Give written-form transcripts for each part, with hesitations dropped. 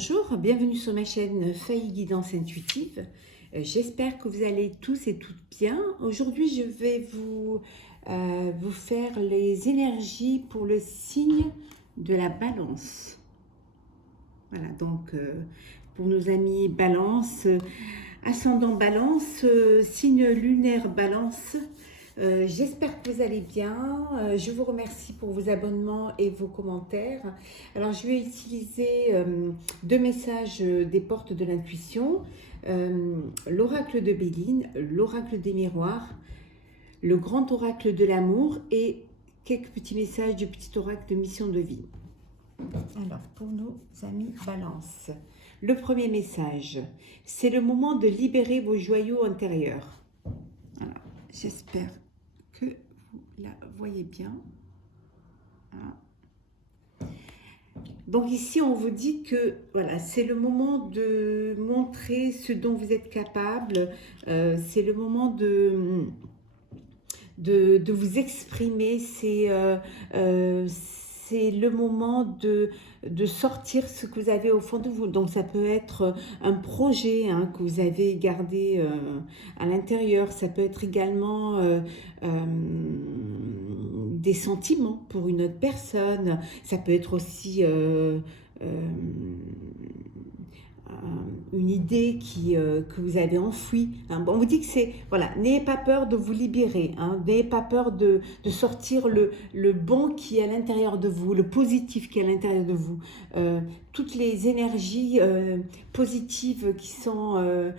Bonjour, bienvenue sur ma chaîne Faye Guidance Intuitive. J'espère que vous allez tous et toutes bien. Aujourd'hui, je vais vous faire les énergies pour le signe de la Balance. Voilà, donc pour nos amis Balance, ascendant Balance, signe lunaire Balance. J'espère que vous allez bien. Je vous remercie pour vos abonnements et vos commentaires. Alors, je vais utiliser deux messages des portes de l'intuition, l'oracle de Béline, l'oracle des miroirs, le grand oracle de l'amour et quelques petits messages du petit oracle de mission de vie. Alors, pour nos amis Balance, le premier message, c'est le moment de libérer vos joyaux intérieurs. Voilà, j'espère que vous la voyez bien. Voilà. Donc ici, on vous dit que voilà, c'est le moment de montrer ce dont vous êtes capable. C'est le moment de vous exprimer. C'est le moment de sortir ce que vous avez au fond de vous. Donc ça peut être un projet que vous avez gardé à l'intérieur. Ça peut être également des sentiments pour une autre personne. Ça peut être aussi une idée que vous avez enfouie. On vous dit que c'est, voilà, n'ayez pas peur de vous libérer, n'ayez pas peur de sortir le bon qui est à l'intérieur de vous, le positif qui est à l'intérieur de vous, toutes les énergies positives qui sont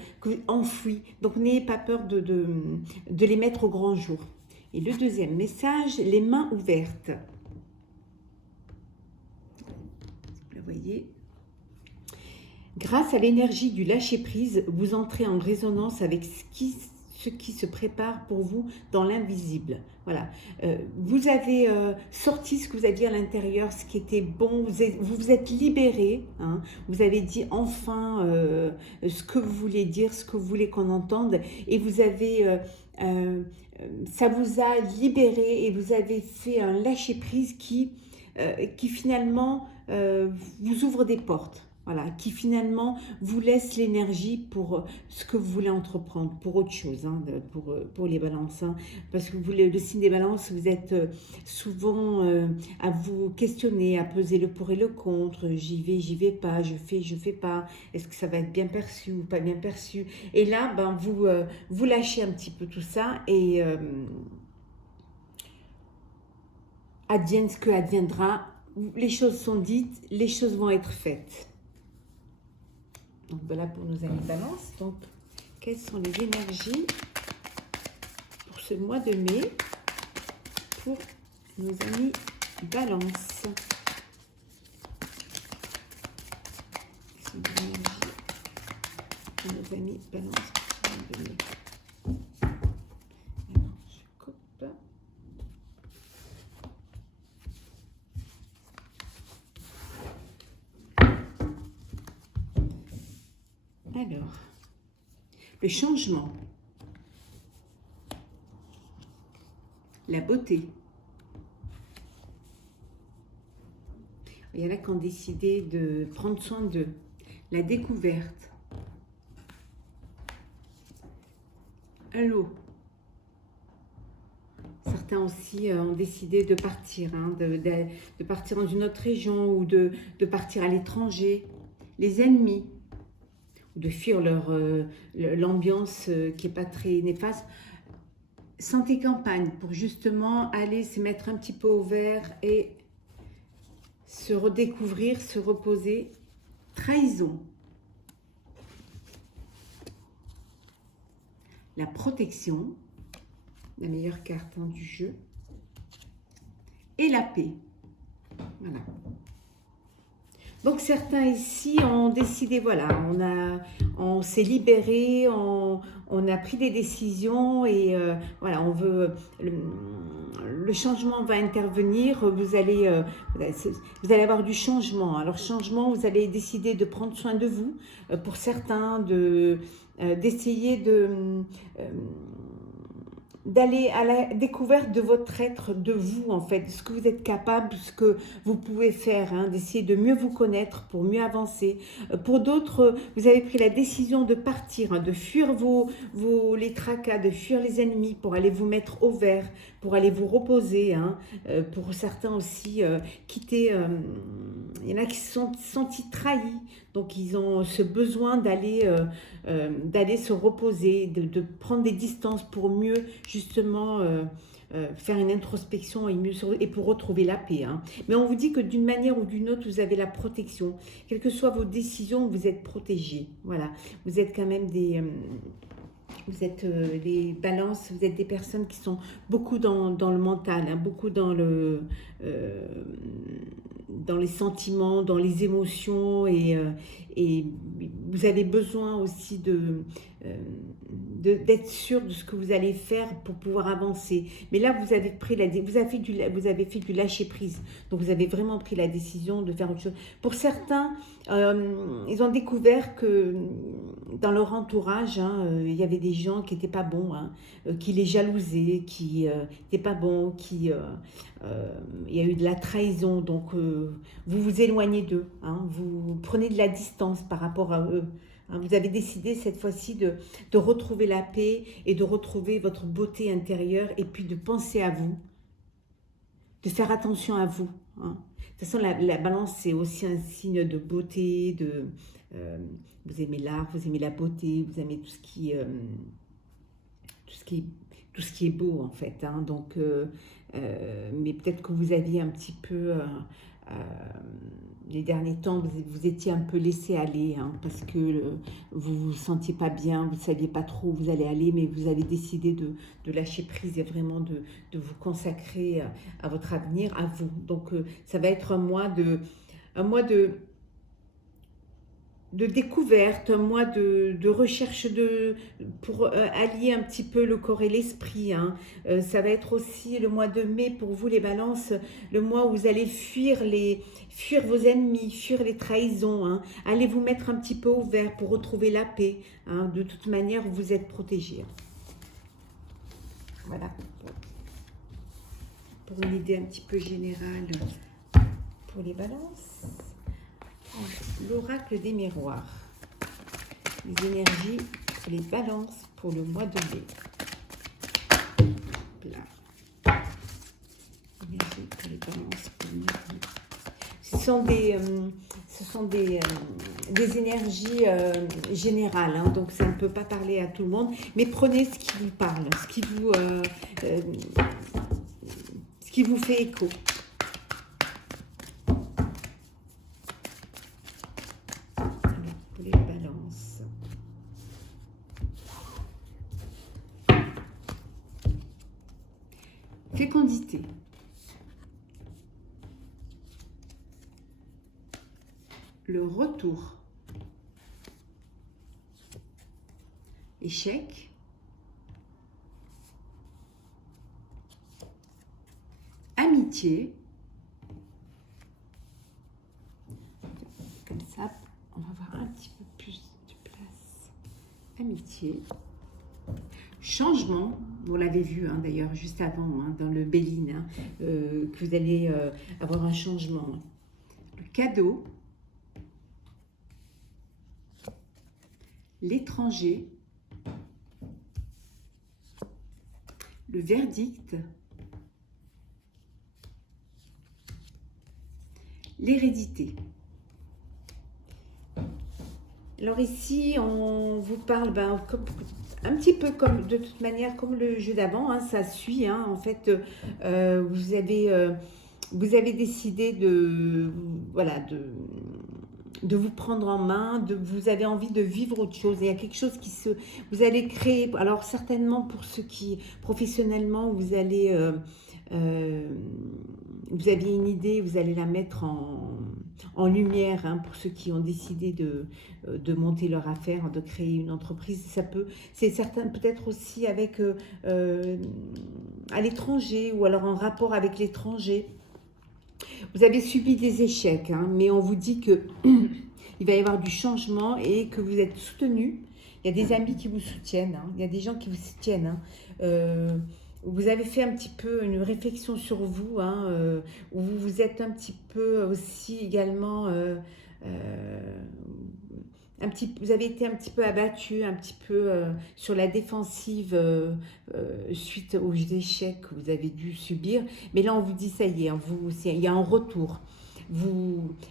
enfouies. Donc n'ayez pas peur de les mettre au grand jour. Et le deuxième message, les mains ouvertes. Vous la voyez. Grâce à l'énergie du lâcher-prise, vous entrez en résonance avec ce qui se prépare pour vous dans l'invisible. Voilà. Vous avez sorti ce que vous aviez à l'intérieur, ce qui était bon, vous vous êtes libéré, vous avez dit enfin ce que vous voulez dire, ce que vous voulez qu'on entende, et vous avez... ça vous a libéré et vous avez fait un lâcher-prise qui finalement vous ouvre des portes. Voilà, qui finalement vous laisse l'énergie pour ce que vous voulez entreprendre, pour autre chose, pour les balances. Parce que le signe des balances, vous êtes souvent à vous questionner, à peser le pour et le contre, j'y vais pas, je fais pas, est-ce que ça va être bien perçu ou pas bien perçu? Et là, vous lâchez un petit peu tout ça et advienne ce que adviendra, les choses sont dites, les choses vont être faites. Donc voilà pour nos amis Balance. Donc, quelles sont les énergies pour ce mois de mai pour nos amis Balance? Quelles sont les énergies pour nos amis Balance pour ce mois de mai? Alors, je coupe. Alors, le changement, la beauté. Il y en a qui ont décidé de prendre soin d'eux. La découverte. L'eau. Certains aussi ont décidé de partir, de partir dans une autre région ou de partir à l'étranger. Les ennemis. De fuir l'ambiance qui n'est pas très néfaste. Santé campagne, pour justement aller se mettre un petit peu au vert et se redécouvrir, se reposer. Trahison. La protection, la meilleure carte du jeu. Et la paix. Voilà. Donc certains ici ont décidé, voilà, on s'est libéré, on a pris des décisions et voilà, on veut, le changement va intervenir, vous allez avoir du changement. Alors changement, vous allez décider de prendre soin de vous, pour certains, d'essayer d'aller à la découverte de votre être, de vous en fait, de ce que vous êtes capable, ce que vous pouvez faire, hein, d'essayer de mieux vous connaître pour mieux avancer. Pour d'autres, vous avez pris la décision de partir, hein, de fuir les tracas, de fuir les ennemis pour aller vous mettre au vert, pour aller vous reposer. Hein. Pour certains aussi, quitter. Il y en a qui se sont sentis trahis, donc ils ont ce besoin d'aller se reposer, de prendre des distances pour mieux justement faire une introspection et pour retrouver la paix. Hein. Mais on vous dit que d'une manière ou d'une autre, vous avez la protection. Quelles que soient vos décisions, vous êtes protégés. Voilà, vous êtes quand même vous êtes les balances, vous êtes des personnes qui sont beaucoup dans le mental, hein, beaucoup dans les sentiments, dans les émotions et vous avez besoin aussi d'être sûr de ce que vous allez faire pour pouvoir avancer. Mais là, vous avez fait du lâcher prise. Donc, vous avez vraiment pris la décision de faire autre chose. Pour certains, ils ont découvert que dans leur entourage, hein, il y avait des gens qui n'étaient pas bons, hein, qui les jalousaient, qui n'étaient pas bons, il y a eu de la trahison. Donc, vous vous éloignez d'eux, hein, vous prenez de la distance par rapport à eux. Hein, vous avez décidé cette fois-ci de retrouver la paix et de retrouver votre beauté intérieure et puis de penser à vous, de faire attention à vous. Hein. De toute façon, la balance, c'est aussi un signe de beauté, vous aimez l'art, vous aimez la beauté, vous aimez tout ce qui est beau en fait. Hein. Donc, mais peut-être que vous aviez un petit peu, les derniers temps, vous étiez un peu laissé aller, hein, parce que vous ne vous sentiez pas bien, vous ne saviez pas trop où vous allez aller, mais vous avez décidé de lâcher prise et vraiment de vous consacrer à votre avenir, à vous. Donc, ça va être un mois de découverte, un mois de recherche pour allier un petit peu le corps et l'esprit. Hein. Ça va être aussi le mois de mai pour vous les balances, le mois où vous allez fuir vos ennemis, fuir les trahisons. Hein. Allez vous mettre un petit peu au vert pour retrouver la paix. Hein. De toute manière, vous êtes protégés. Voilà. Pour une idée un petit peu générale pour les balances. L'oracle des miroirs. Les énergies, les balances pour le mois de mai. Là. Énergie pour les balances pour le mois de mai. Ce sont des énergies générales, hein, donc ça ne peut pas parler à tout le monde, mais prenez ce qui vous parle, ce qui vous fait écho. Fécondité. Le retour. Échec. Amitié. Comme ça, on va avoir un petit peu plus de place. Amitié. Changement, vous l'avez vu hein, d'ailleurs juste avant hein, dans le Béline, hein, que vous allez avoir un changement. Le cadeau, l'étranger, le verdict, l'hérédité. Alors ici, on vous parle un petit peu comme de toute manière comme le jeu d'avant, hein, ça suit. Hein, en fait, vous avez décidé de vous prendre en main, vous avez envie de vivre autre chose. Il y a quelque chose vous allez créer. Alors certainement pour ceux qui professionnellement vous allez vous aviez une idée, vous allez la mettre en lumière, hein, pour ceux qui ont décidé de monter leur affaire, de créer une entreprise. C'est certain, peut-être aussi avec à l'étranger ou alors en rapport avec l'étranger. Vous avez subi des échecs, hein, mais on vous dit que il va y avoir du changement et que vous êtes soutenu, Il y a des amis qui vous soutiennent, hein. Il y a des gens qui vous soutiennent, hein. Vous avez fait un petit peu une réflexion sur vous, hein, où vous vous êtes un petit peu aussi également, vous avez été un petit peu abattu, un petit peu sur la défensive suite aux échecs que vous avez dû subir. Mais là, on vous dit, ça y est, hein, il y a un retour.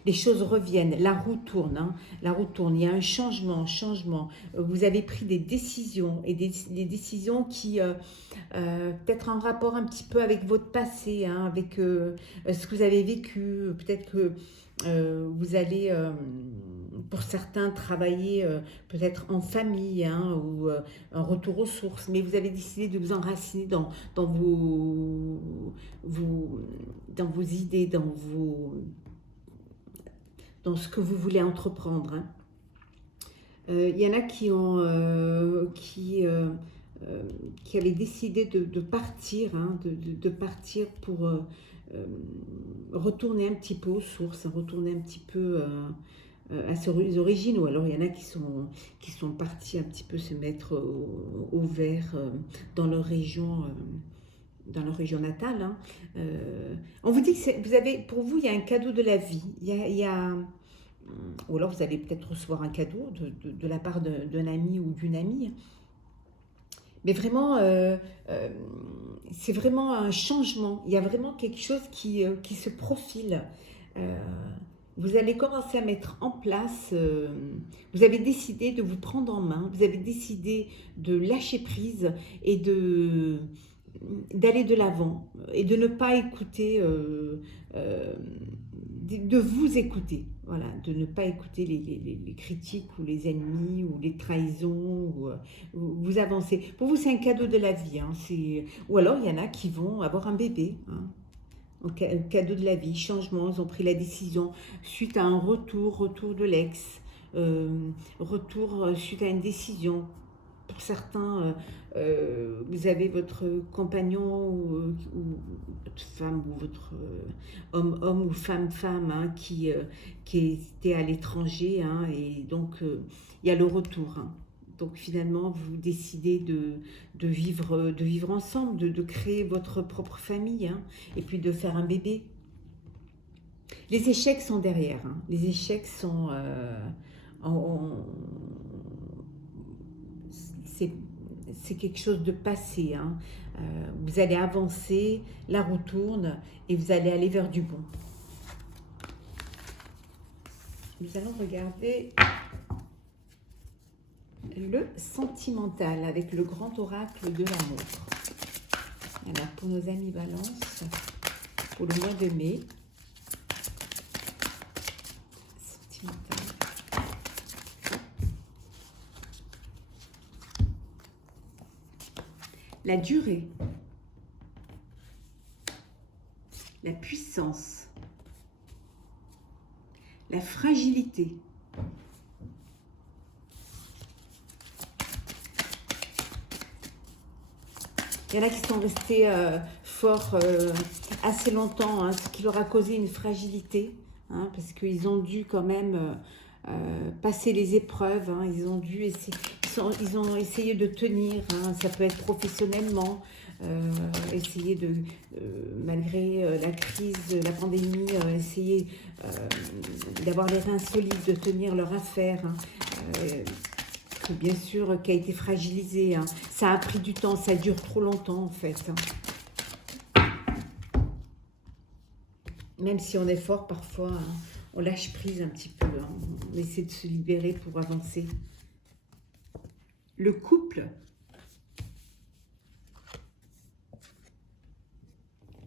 Les choses reviennent, la roue tourne, hein, la roue tourne, il y a un changement. Vous avez pris des décisions, et des décisions qui, peut-être en rapport un petit peu avec votre passé, hein, avec ce que vous avez vécu, peut-être que vous allez, pour certains, travailler peut-être en famille, hein, ou un retour aux sources, mais vous avez décidé de vous enraciner dans dans vos idées, dans ce que vous voulez entreprendre, hein. Il y en a qui avaient décidé de partir, hein, de partir pour retourner un petit peu aux sources, retourner un petit peu à ses origines, ou alors il y en a qui sont partis un petit peu se mettre au vert dans leur région. Dans leur région natale, hein. On vous dit que pour vous, il y a un cadeau de la vie. Ou alors vous allez peut-être recevoir un cadeau de la part d'un ami ou d'une amie. Mais vraiment, c'est vraiment un changement. Il y a vraiment quelque chose qui se profile. Vous allez commencer à mettre en place, vous avez décidé de vous prendre en main, vous avez décidé de lâcher prise et d'aller de l'avant et de ne pas écouter, de vous écouter, voilà, de ne pas écouter les critiques ou les ennemis ou les trahisons, vous avancez. Pour vous, c'est un cadeau de la vie, hein, ou alors il y en a qui vont avoir un bébé, hein. Cadeau de la vie, changement, ils ont pris la décision suite à un retour de l'ex, retour suite à une décision. Pour certains, vous avez votre compagnon ou votre femme ou votre homme ou femme, hein, qui était à l'étranger, hein, et donc il y a le retour, hein. Donc finalement, vous décidez de vivre ensemble, de créer votre propre famille, hein, et puis de faire un bébé. Les échecs sont derrière, hein. Les échecs sont... c'est quelque chose de passé, hein. Vous allez avancer, la roue tourne et vous allez aller vers du bon. Nous allons regarder le sentimental avec le grand oracle de l'amour. Alors pour nos amis Balance, pour le mois de mai, sentimental. La durée, la puissance, la fragilité, il y en a qui sont restés forts assez longtemps, hein, ce qui leur a causé une fragilité, hein, parce qu'ils ont dû quand même passer les épreuves, hein, ils ont essayé de tenir, hein, ça peut être professionnellement, essayer de, malgré la crise, la pandémie, essayer d'avoir les reins solides, de tenir leur affaire, hein, bien sûr, qui a été fragilisé, hein. Ça a pris du temps, ça dure trop longtemps en fait, hein. Même si on est fort parfois, hein, on lâche prise un petit peu, hein. On essaie de se libérer pour avancer. Le couple,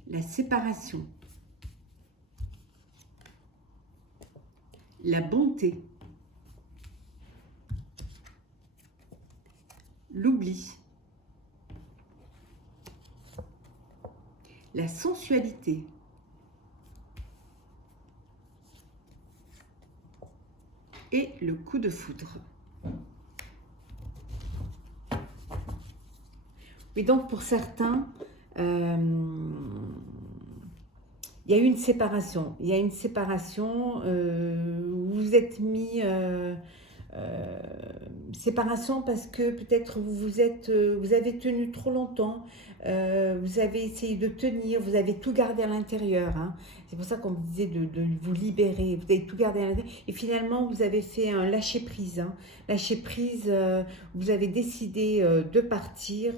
la séparation, la bonté, l'oubli, la sensualité, et le coup de foudre. Oui, donc pour certains, il y a eu une séparation. Il y a une séparation, vous vous êtes mis séparation parce que peut-être vous avez tenu trop longtemps, vous avez essayé de tenir, vous avez tout gardé à l'intérieur, hein. C'est pour ça qu'on vous disait de vous libérer, vous avez tout gardé à l'intérieur et finalement vous avez fait un lâcher-prise, hein. Lâcher-prise, vous avez décidé de partir,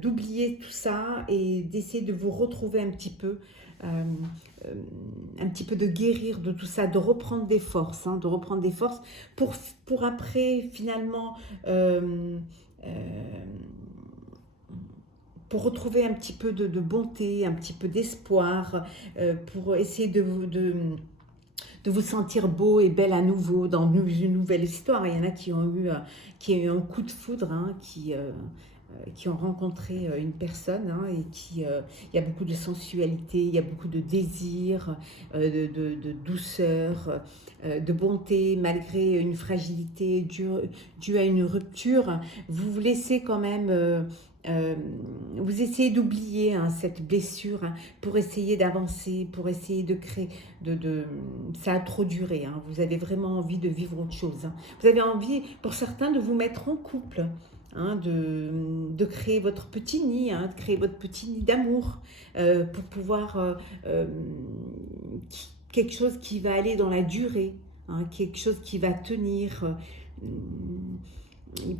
d'oublier tout ça et d'essayer de vous retrouver euh, euh, un petit peu de guérir de tout ça, de reprendre des forces, hein, de reprendre des forces pour après finalement euh, pour retrouver un petit peu de bonté, un petit peu d'espoir, pour essayer de vous sentir beau et belle à nouveau dans une nouvelle histoire. Il y en a qui ont eu un coup de foudre, hein, qui ont rencontré une personne, hein, et il y a beaucoup de sensualité, il y a beaucoup de désir, de douceur, de bonté, malgré une fragilité due à une rupture. Vous vous laissez quand même... vous essayez d'oublier, hein, cette blessure, hein, pour essayer d'avancer, pour essayer de créer, ça a trop duré, hein, vous avez vraiment envie de vivre autre chose, hein. Vous avez envie, pour certains, de vous mettre en couple, hein, de créer votre petit nid, hein, de créer votre petit nid d'amour, pour pouvoir quelque chose qui va aller dans la durée, hein, quelque chose qui va tenir.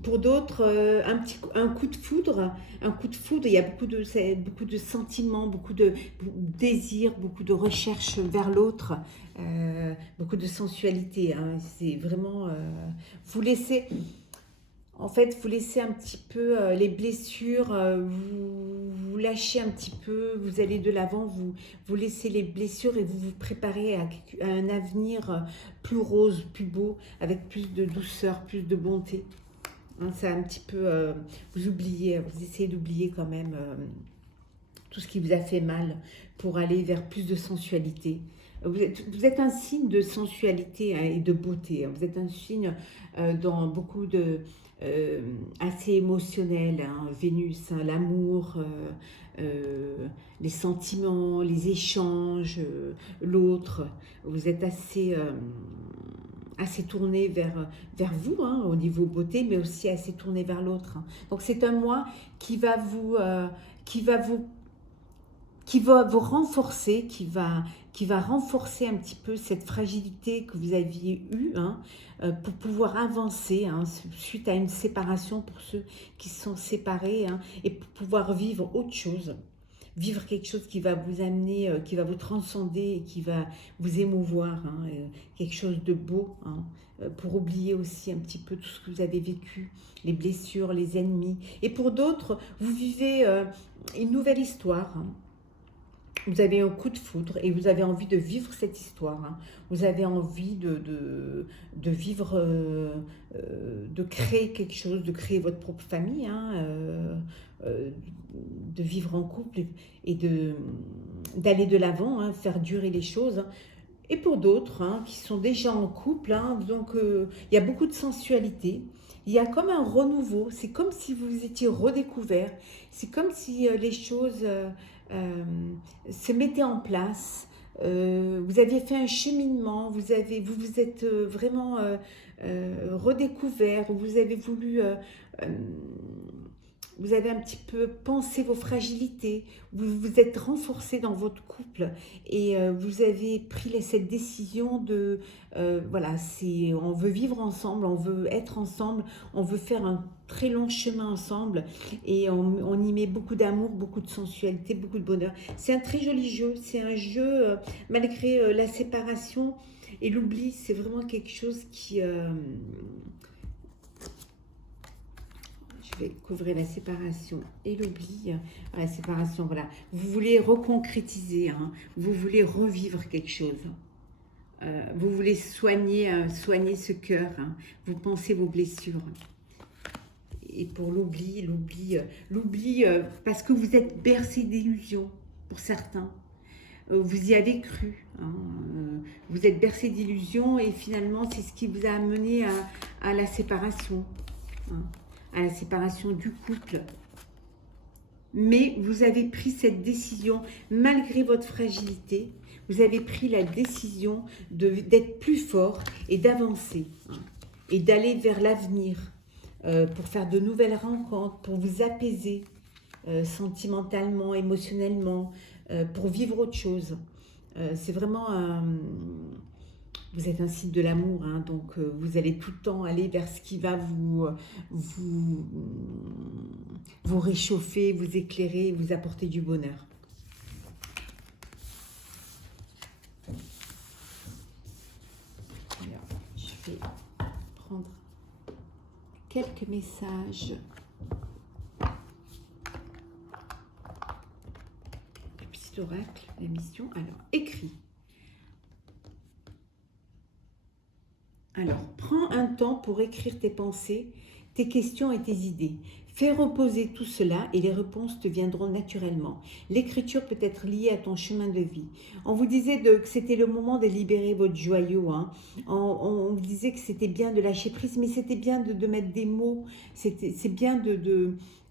Pour d'autres, un coup de foudre, il y a beaucoup de sentiments, beaucoup de désirs, beaucoup de recherche vers l'autre, beaucoup de sensualité, hein. C'est vraiment, vous laissez, en fait, vous laissez un petit peu les blessures, vous lâchez un petit peu, vous allez de l'avant, vous laissez les blessures et vous vous préparez à un avenir plus rose, plus beau, avec plus de douceur, plus de bonté. Hein, c'est un petit peu, vous essayez d'oublier quand même tout ce qui vous a fait mal pour aller vers plus de sensualité. Vous êtes un signe de sensualité, hein, et de beauté, hein. Vous êtes un signe dans beaucoup de... assez émotionnel, hein, Vénus, hein, l'amour, les sentiments, les échanges, l'autre. Vous êtes assez tourné vers vous, hein, au niveau beauté, mais aussi assez tourné vers l'autre, hein. Donc c'est un mois qui va qui va vous, qui va vous renforcer, qui va renforcer un petit peu cette fragilité que vous aviez eue, hein, pour pouvoir avancer, hein, suite à une séparation pour ceux qui sont séparés, hein, et pour pouvoir vivre autre chose. Vivre quelque chose qui va vous amener, qui va vous transcender et qui va vous émouvoir, hein, quelque chose de beau, hein, pour oublier aussi un petit peu tout ce que vous avez vécu, les blessures, les ennemis. Et pour d'autres, vous vivez une nouvelle histoire, hein. Vous avez un coup de foudre et vous avez envie de vivre cette histoire, hein. Vous avez envie de vivre, de créer quelque chose, de créer votre propre famille, hein, de vivre en couple et d'aller de l'avant, hein, faire durer les choses. Et pour d'autres, hein, qui sont déjà en couple, hein, donc il y a beaucoup de sensualité. Il y a comme un renouveau, c'est comme si vous étiez redécouvert, c'est comme si les choses se mettaient en place. Vous aviez fait un cheminement, vous vous êtes vraiment redécouvert, euh, vous avez un petit peu pensé vos fragilités, vous vous êtes renforcé dans votre couple et vous avez pris cette décision de, voilà, on veut vivre ensemble, on veut être ensemble, on veut faire un très long chemin ensemble et on y met beaucoup d'amour, beaucoup de sensualité, beaucoup de bonheur. C'est un très joli jeu, c'est un jeu, malgré la séparation et l'oubli, c'est vraiment quelque chose qui... je vais couvrir la séparation et l'oubli. La séparation, voilà. Vous voulez reconcrétiser, hein, vous voulez revivre quelque chose. Vous voulez soigner ce cœur, hein, vous pensez vos blessures. Et pour l'oubli, parce que vous êtes bercé d'illusions, pour certains. Vous y avez cru, hein, vous êtes bercé d'illusions et finalement c'est ce qui vous a amené à la séparation, hein, à la séparation du couple. Mais vous avez pris cette décision, malgré votre fragilité, vous avez pris la décision d'être plus fort et d'avancer, hein. et d'aller vers l'avenir, pour faire de nouvelles rencontres, pour vous apaiser sentimentalement, émotionnellement, pour vivre autre chose. C'est vraiment vous êtes un signe de l'amour, hein, donc vous allez tout le temps aller vers ce qui va vous, vous réchauffer, vous éclairer, vous apporter du bonheur. Alors, je vais prendre quelques messages. Le petit oracle, l'émission. Alors, écrit. Alors, prends un temps pour écrire tes pensées, tes questions et tes idées. Fais reposer tout cela et les réponses te viendront naturellement. L'écriture peut être liée à ton chemin de vie. On vous disait que c'était le moment de libérer votre joyau. Hein. On vous disait que c'était bien de lâcher prise, mais c'était bien de mettre des mots. C'est bien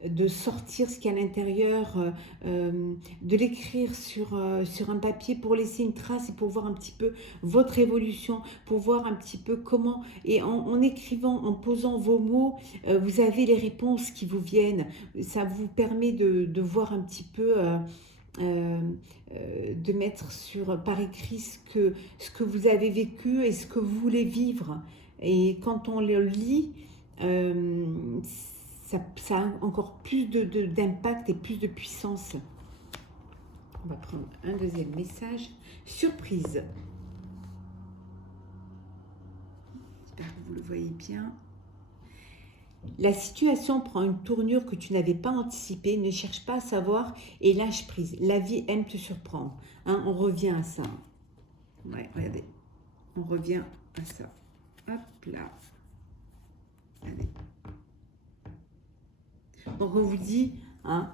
de sortir ce qu'il y a à l'intérieur, de l'écrire sur un papier pour laisser une trace et pour voir un petit peu votre évolution, pour voir un petit peu comment, et en écrivant, en posant vos mots, vous avez les réponses qui vous viennent. Ça vous permet de voir un petit peu, de mettre par écrit ce que vous avez vécu et ce que vous voulez vivre. Et quand on le lit, ça a encore plus d'impact et plus de puissance. On va prendre un deuxième message. Surprise. J'espère que vous le voyez bien. La situation prend une tournure que tu n'avais pas anticipée. Ne cherche pas à savoir et lâche prise. La vie aime te surprendre. Hein, on revient à ça. Ouais, regardez. On revient à ça. Hop là. Allez. Donc on vous dit hein,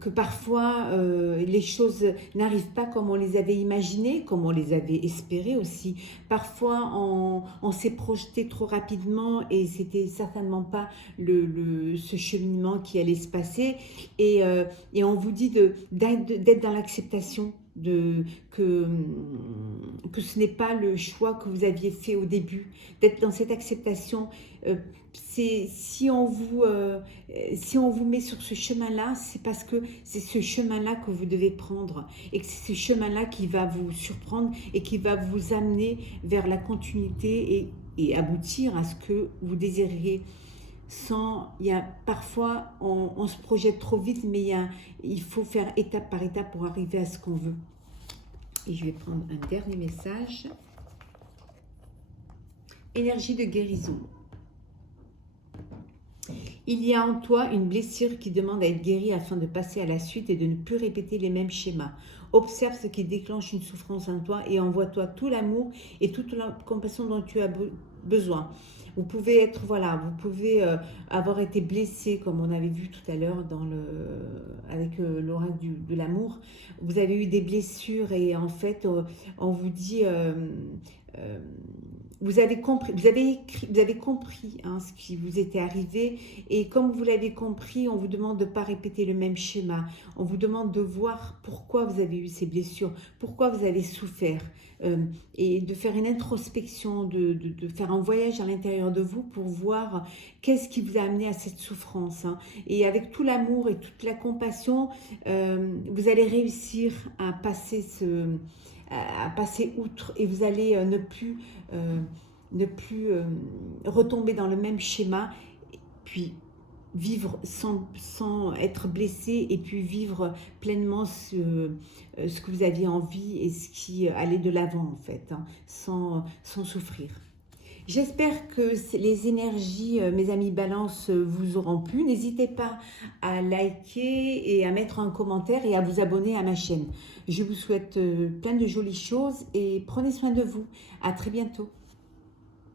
que parfois les choses n'arrivent pas comme on les avait imaginées, comme on les avait espérées aussi. Parfois on s'est projeté trop rapidement et c'était certainement pas ce cheminement qui allait se passer. Et on vous dit d'être dans l'acceptation. Que ce n'est pas le choix que vous aviez fait au début, d'être dans cette acceptation. Si on vous met sur ce chemin-là, c'est parce que c'est ce chemin-là que vous devez prendre et que c'est ce chemin-là qui va vous surprendre et qui va vous amener vers la continuité et aboutir à ce que vous désiriez. Parfois, on se projette trop vite, mais il faut faire étape par étape pour arriver à ce qu'on veut. Et je vais prendre un dernier message. Énergie de guérison. Il y a en toi une blessure qui demande à être guérie afin de passer à la suite et de ne plus répéter les mêmes schémas. Observe ce qui déclenche une souffrance en toi et envoie-toi tout l'amour et toute la compassion dont tu as besoin. Vous pouvez être, vous pouvez avoir été blessé, comme on avait vu tout à l'heure avec l'oracle de l'amour. Vous avez eu des blessures et en fait, on vous dit... vous avez compris hein, ce qui vous était arrivé et comme vous l'avez compris, on vous demande de ne pas répéter le même schéma. On vous demande de voir pourquoi vous avez eu ces blessures, pourquoi vous avez souffert et de faire une introspection, de faire un voyage à l'intérieur de vous pour voir qu'est-ce qui vous a amené à cette souffrance. Hein. Et avec tout l'amour et toute la compassion, vous allez réussir à passer outre et vous allez ne plus retomber dans le même schéma, puis vivre sans être blessé et puis vivre pleinement ce que vous aviez envie et ce qui allait de l'avant en fait, hein, sans souffrir. J'espère que les énergies, mes amis Balance, vous auront plu. N'hésitez pas à liker et à mettre un commentaire et à vous abonner à ma chaîne. Je vous souhaite plein de jolies choses et prenez soin de vous. À très bientôt.